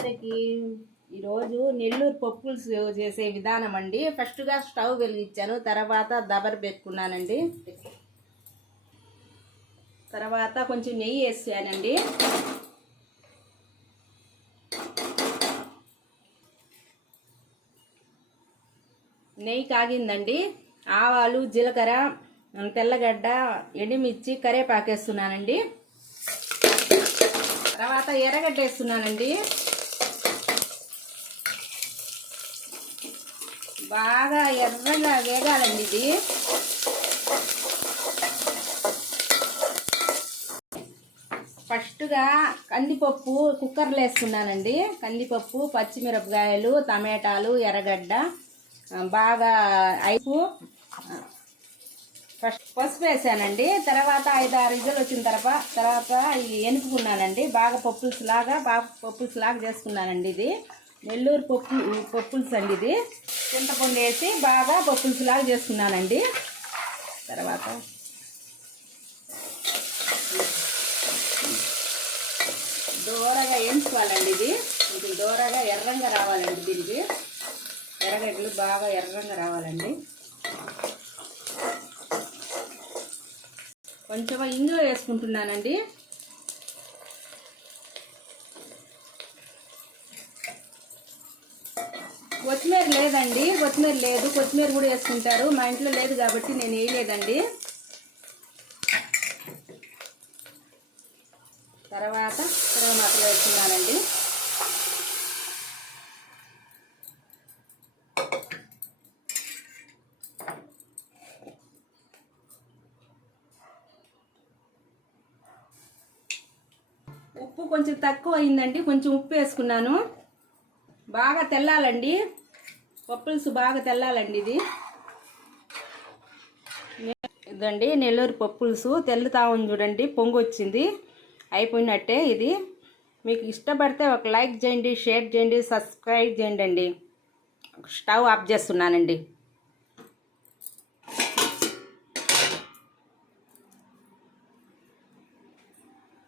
అందరికీ ఈరోజు నెల్లూరు పప్పులు చేసే విధానం అండి. ఫస్ట్గా స్టవ్ వెలిగించాను, తర్వాత దబర పెట్టుకున్నానండి. తర్వాత కొంచెం నెయ్యి వేసానండి. నెయ్యి కాగిందండి. ఆవాలు, జీలకర్ర, తెల్లగడ్డ, ఎండుమిర్చి, కరివేపాకు వేస్తున్నానండి. తర్వాత ఎర్రగడ్డ వేస్తున్నానండి. బాగా ఎర్రగా వేగాలండి ఇది. ఫస్ట్గా కందిపప్పు కుక్కర్లో వేస్తున్నానండి. కందిపప్పు, పచ్చిమిరపకాయలు, టమాటాలు, ఎర్రగడ్డ బాగా అయిపు ఫస్ట్ పసుపు వేసానండి. తర్వాత 5-6 విజులు వచ్చిన తర్వాత ఇవి ఎనుపుకున్నానండి. బాగా పప్పుల్స్ లాగా చేసుకున్నానండి. ఇది నెల్లూరు పప్పుల్స్ అండి. ఇది చింతపండు వేసి బాగా పప్పుల్స్ లాగా చేసుకున్నానండి. తర్వాత దూరగా వేయించుకోవాలండి. ఇది కొంచెం దూరగా ఎర్రంగా రావాలండి. దీనికి ఎర్రగడ్డలు బాగా ఎర్రంగా రావాలండి. కొంచెం ఇంగువ వేసుకుంటున్నానండి. కొత్తిమీర లేదండి, కొత్తిమీర కూడా వేసుకుంటారు. మా ఇంట్లో లేదు కాబట్టి నేను వేయలేదండి. తర్వాత కరివేపాకు వేసుకున్నానండి. ఉప్పు కొంచెం తక్కువ అయిందండి, కొంచెం ఉప్పు వేసుకున్నాను. బాగా తెల్లాలండి, పప్పుల్స్ బాగా తెల్లాలండి. ఇదండి నెల్లూరు పప్పుల్స్. తెల్లుతా ఉంది చూడండి, పొంగు వచ్చింది, అయిపోయినట్టే. ఇది మీకు ఇష్టపడితే ఒక లైక్ చేయండి, షేర్ చేయండి, సబ్స్క్రైబ్ చేయండి. స్టవ్ ఆఫ్ చేస్తున్నానండి.